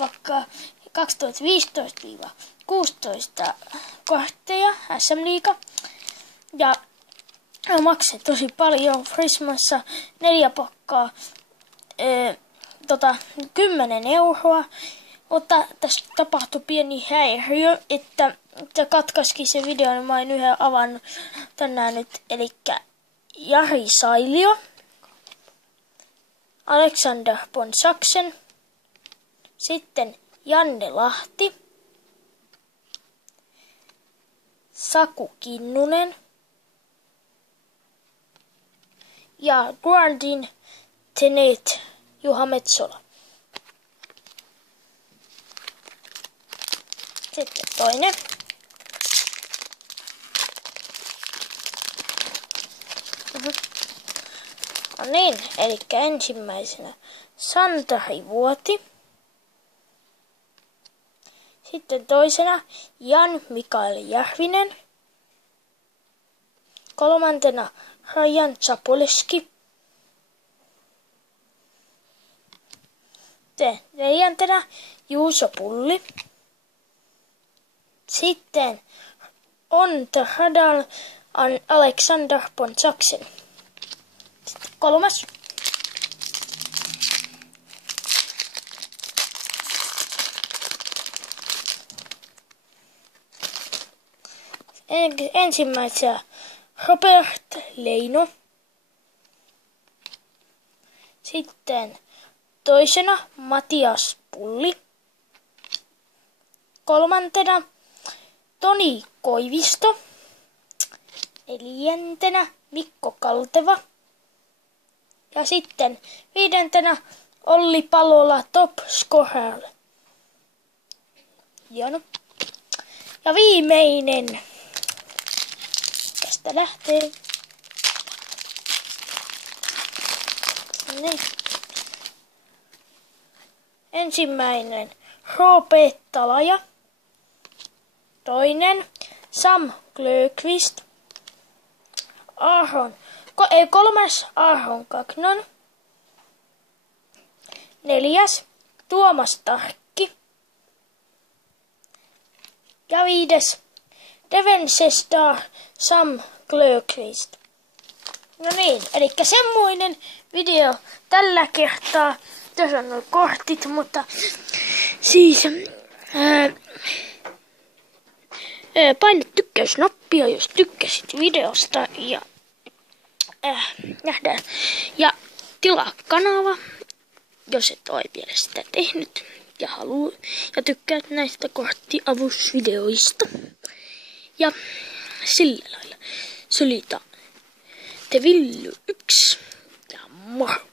pakkaa 2015-16 kortteja SM-liiga. Ja maksoi tosi paljon. Prismassa 4 pakkaa 10 euroa. Mutta tässä tapahtui pieni häiriö, että katkaisikin se video, niin mä oon yhden avannut tänään nyt. Elikkä Jari Sailio, Alexander Ponsaksen, sitten Janne Lahti, Saku Kinnunen ja Grandin Tenet Juha Metsola. Sitten toinen. No niin, eli ensimmäisenä Santeri Vuoti. Sitten toisena Jan Mikael Järvinen. Kolmantena Rajan Zapoleski. Sitten neljäntenä Juuso Pulli. Sitten on the radar Alexander Ponsaksen. Sitten kolmas. Ensimmäisenä Robert Leino. Sitten toisena Matias Pulli. Kolmantena Toni Koivisto. Neljäntenä Mikko Kalteva. Ja sitten viidentenä Olli Palola top scorer. Hieno. Ja viimeinen. Tästä lähtee. Niin. Ensimmäinen Roope Talaja. Toinen Sam Glöqvist. Kolmas Aron Kaknon. Neljäs Tuomas Tarkki. Ja viides Devensestar Sam Glöqvist. No niin, eli semmoinen video tällä kertaa. Tässä on nuo kortit, mutta siis paina tykkäysnappia, jos tykkäsit videosta ja nähdään. Ja tilaa kanava, jos et ole vielä sitä tehnyt ja haluu ja tykkäät näistä korttiavusvideoista. Ja sillä lailla. Se oli Te Villy 1 ja moro!